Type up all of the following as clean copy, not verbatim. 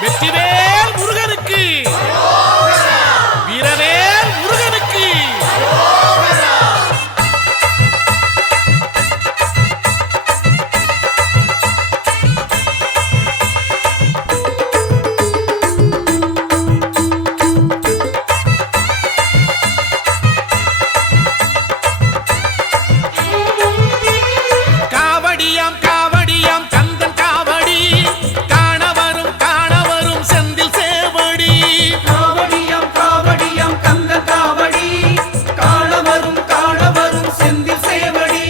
வெற்றிவேல் முருகனுக்கு, வீரவேல் முருகனுக்கு. காவடியாம் காவடியாம் கந்தன் காவடி, காணவரும் காணவரும் செந்தில் சேவடி. காவடியாம் காவடியாம் கந்தன் காவடி, காணவரும் காணவரும் செந்தில் சேவடி.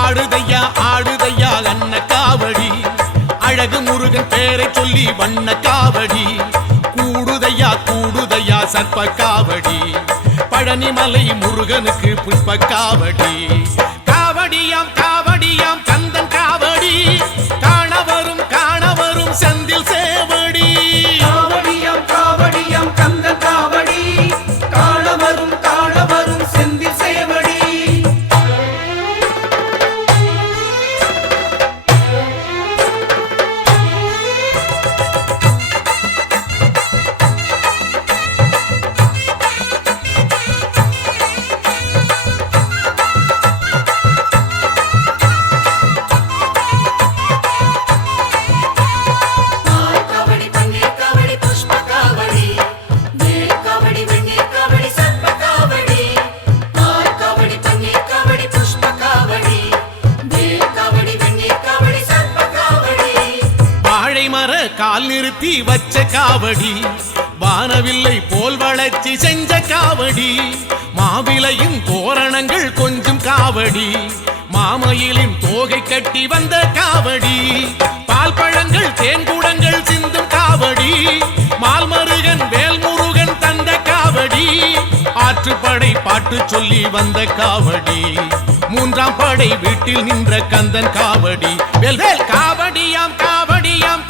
ஆடுதையா ஆடுதையா அன்ன காவடி, அழகு முருகன் பேரை சொல்லி வண்ண காவடி. கூடுதையா கூடுதையா சர்ப்ப காவடி, பழனிமலை முருகனுக்கு புஷ்ப காவடி. காவடியாம் காவடியாம் கந்தன் காவடி, காணவரும் காணவரும் செந்தில் சேவடி. காவடியாம் காவடியாம் கந்தன் காவடி, காணவரும் காணவரும் செந்தில் சேவடி. கால் நிறுத்தி வச்ச காவடி, வானவில்லை போல் வளர்ச்சி செஞ்ச காவடி. மாவிலையும் தோரணங்கள் கொஞ்சம் காவடி, மாமயிலின் தோகை கட்டி வந்த காவடி. பால் பழங்கள் தேன்குடங்கள் சிந்தும் காவடி, மால்மருகன் வேல்முருகன் தந்த காவடி. ஆற்றுப்படை பாட்டு சொல்லி வந்த காவடி, மூன்றாம் படை வீட்டில் நின்ற கந்தன் காவடி. வேல் வேல் காவடியாம் காவடியாம்